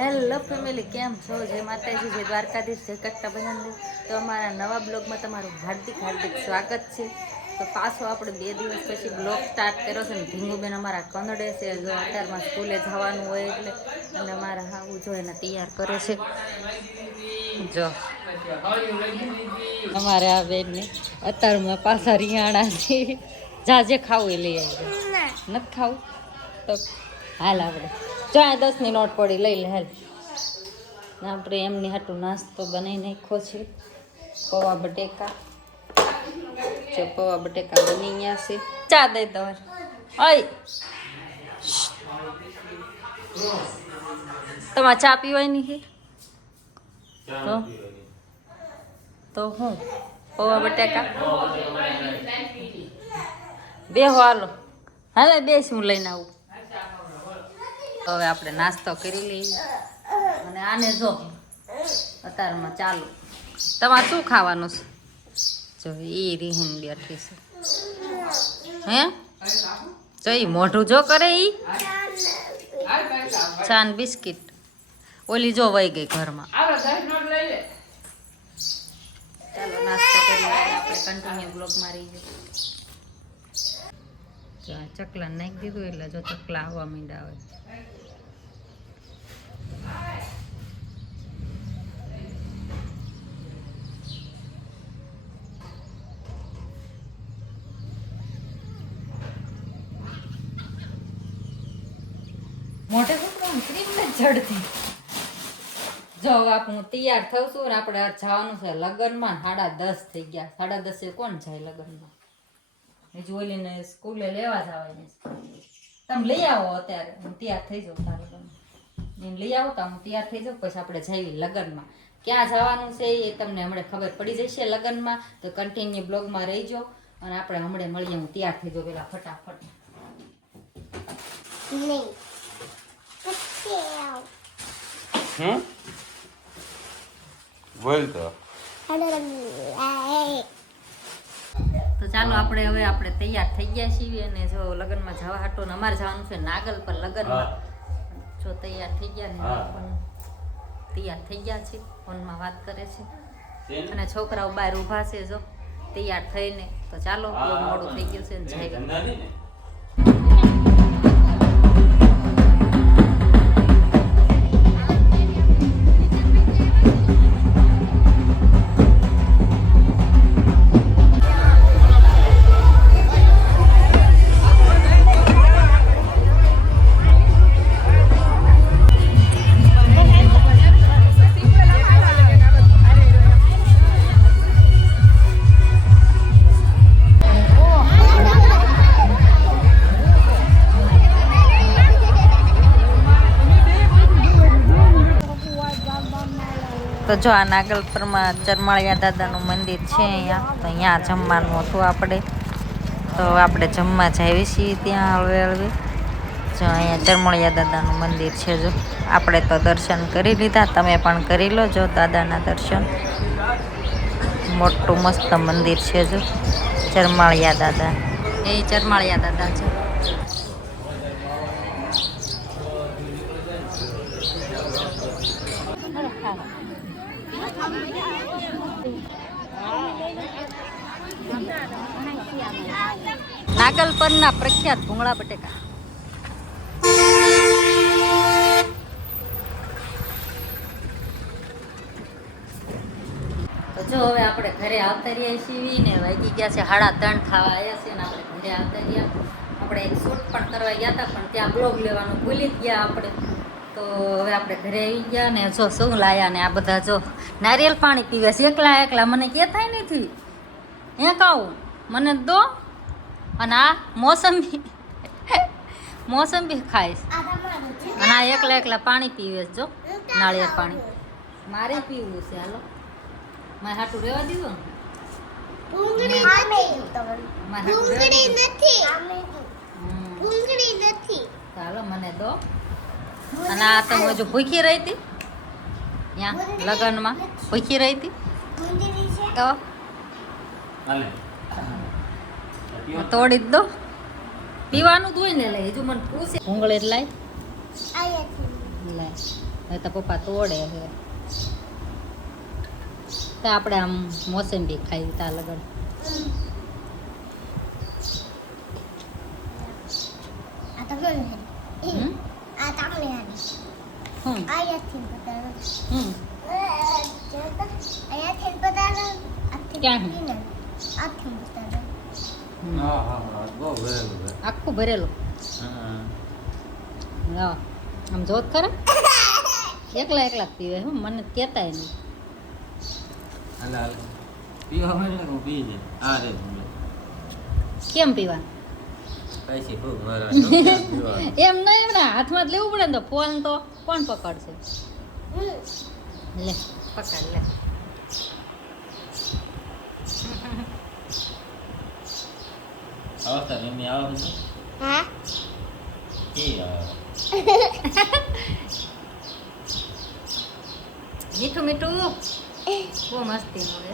Hello family, કેમ છો? જય માતાજી, જય દ્વારકાધીશ, જય કટ્ટા બધાને. તો અમારા નવા બ્લોગમાં તમારું હાર્દિક હાર્દિક સ્વાગત છે. તો પાછો આપણે 2 દિવસ પછી બ્લોગ સ્ટાર્ટ કર્યો છે ને ઢીંગુબેન અમારા કંદડે છે. જો અત્યારમાં સ્કૂલે જવાનું હોય એટલે અને અમારા હાવું જો એને તૈયાર કરે છે. જો અમારે આ બેનને અત્યારમાં પાછા રિયાણા છે. જાજે ખાવું એ લઈ આવી. નથી ખાવું તો હાલ આપણે જો 10ની નોટ પડી લઈ લે હાલ. આપણે એમની હાટું નાસ્તો બનાવી નાખ્યો છે. પૌવા બટેકા જો પૌવા બટેકા બની ગયા છે. ચા દઈ દો ઓય તમારે ચા પીવાની છે તો હું પૌવા બટેકા બે હાલો હાલે બેસ હું લઈને આવું. હવે આપણે નાસ્તો કરી લઈએ અને આને જો અત્યારમાં ચાલુ. તમારે શું ખાવાનું છે? જો એ રીહીન બેઠી છે. હે જો એ મોઢું જો કરે ઈ ચાન બિસ્કિટ ઓલી જો વહી ગઈ ઘરમાં. ચાલો નાસ્તો કરી આપણે કન્ટિન્યુ બ્લોગમાં રહી જાય. ચકલા નાખી દીધું એટલે જો ચકલા આવવા માંડ્યા હોય. મોટે છોકરાને ક્રીમ નથી ચડતી. જો આપ હું તૈયાર થઉં છું ને આપણે જવાનું છે લગ્નમાં. 10:30 થઈ ગયા. 10:30 કોણ જાય લગ્નમાં? હજુ ઓલીને સ્કૂલે લેવા જવાની છે. તમે લઈ આવો અત્યારે હું તૈયાર થઈ જાઉં. તારા લગ્નમાં લઈ આવો તો હું તૈયાર થઈ જાઉં પછી આપણે જઈએ લગ્નમાં. ક્યાં જવાનું છે એ તમને હમણાં ખબર પડી જશે લગ્નમાં. તો કન્ટિન્યુ બ્લોગમાં રહીજો અને આપણે હમણાં મળીએ. હું તૈયાર થઈ જાઉં પેલા ફટાફટ. બોલ તો ચાલો આપણે હવે આપણે તૈયાર થઈ ગયા છીએ અને જો લગ્નમાં જવા હાટો ને અમારે જવાનું છે નાગલ પર લગ્નમાં. જો તૈયાર થઈ ગયા ને પણ તૈયાર થઈ ગયા છે. ફોનમાં વાત કરે છે અને છોકરાઓ બહાર ઊભા છે જો તૈયાર થઈને. તો ચાલો મોડું થઈ ગયું છે ને જઈ. તો જો આ નાગલપરમાં ચરમાળિયા દાદાનું મંદિર છે અહીંયા. તો અહીંયા જમવાનું હતું આપણે. તો આપણે જમવા જઈએ છીએ ત્યાં હળવે હળવે. જો અહીંયા ચરમાળિયા દાદાનું મંદિર છે. જો આપણે તો દર્શન કરી લીધા. તમે પણ કરી લો જો દાદાના દર્શન. મોટું મસ્ત મંદિર છે જો ચરમાળિયા દાદા. એ ચરમાળિયા દાદા છે. નાગલપરના પ્રખ્યાત ભૂંગળા બટેકા. તો જો હવે આપણે ઘરે આવતા રહ્યા છીએ ને વાગી ગયા છે 3:30 થવા આવ્યા છે ને આપણે ઘરે આવતા રહ્યા. આપણે એક શૂટ પણ કરવા ગયા હતા પણ ત્યાં બ્લોગ લેવાનું ભૂલી જ ગયા આપણે. તો હવે આપણે ઘરે આવી ગયા ને જો શું લાયા ને આ બધા જો નારિયેલ પાણી પીવે છે એકલા. મને કહેતા નથી હે કાવું મને દો. અને આ મોસંબી ખાઈશ. અને આ એકલા પાણી પીવે જો નાળિયેર પાણી. મારે પીવું છે. હાલો મારે હાટું રહેવા દીધું ને. ચાલો મને દો. અને આ તો હજુ ભૂખી રહી હતી ત્યાં લગ્નમાં. ભૂખી રહી હતી તો તોડી દો. પીવાનું જ હોય ને. લે હજુ મને પૂછે ભૂંગળી લાય. હવે તો પપ્પા તોડે છે તો આપણે આમ મોસંબી ખાઈ તા લગન આ તો મને હમ? આ તામલે આની હમ આયાથી બતાવો હમ આયાથી બતાવો ક્યાં? આથી બતાવો હા હા હા બહુ ભરેલું છે આખું ભરેલું હા લા આમ જોત ખરા એકલા એકલા જ પીવે હું મને કહેતાય નહીં હાલે હાલે પીવા મળે હું પી જાય આ રે ભૂલે કેમ પીવા પૈસી ખૂબ મારા શું ક્યાં પીવા એમ નહીં એમ ના હાથમાં જ લેવું પડે ને તો ફોન તો કોણ પકડશે લે પકડ લે અવસ્થા મમ્મી આવે છે હા કી આવે મીઠું મીઠું બહુ મસ્તી મળે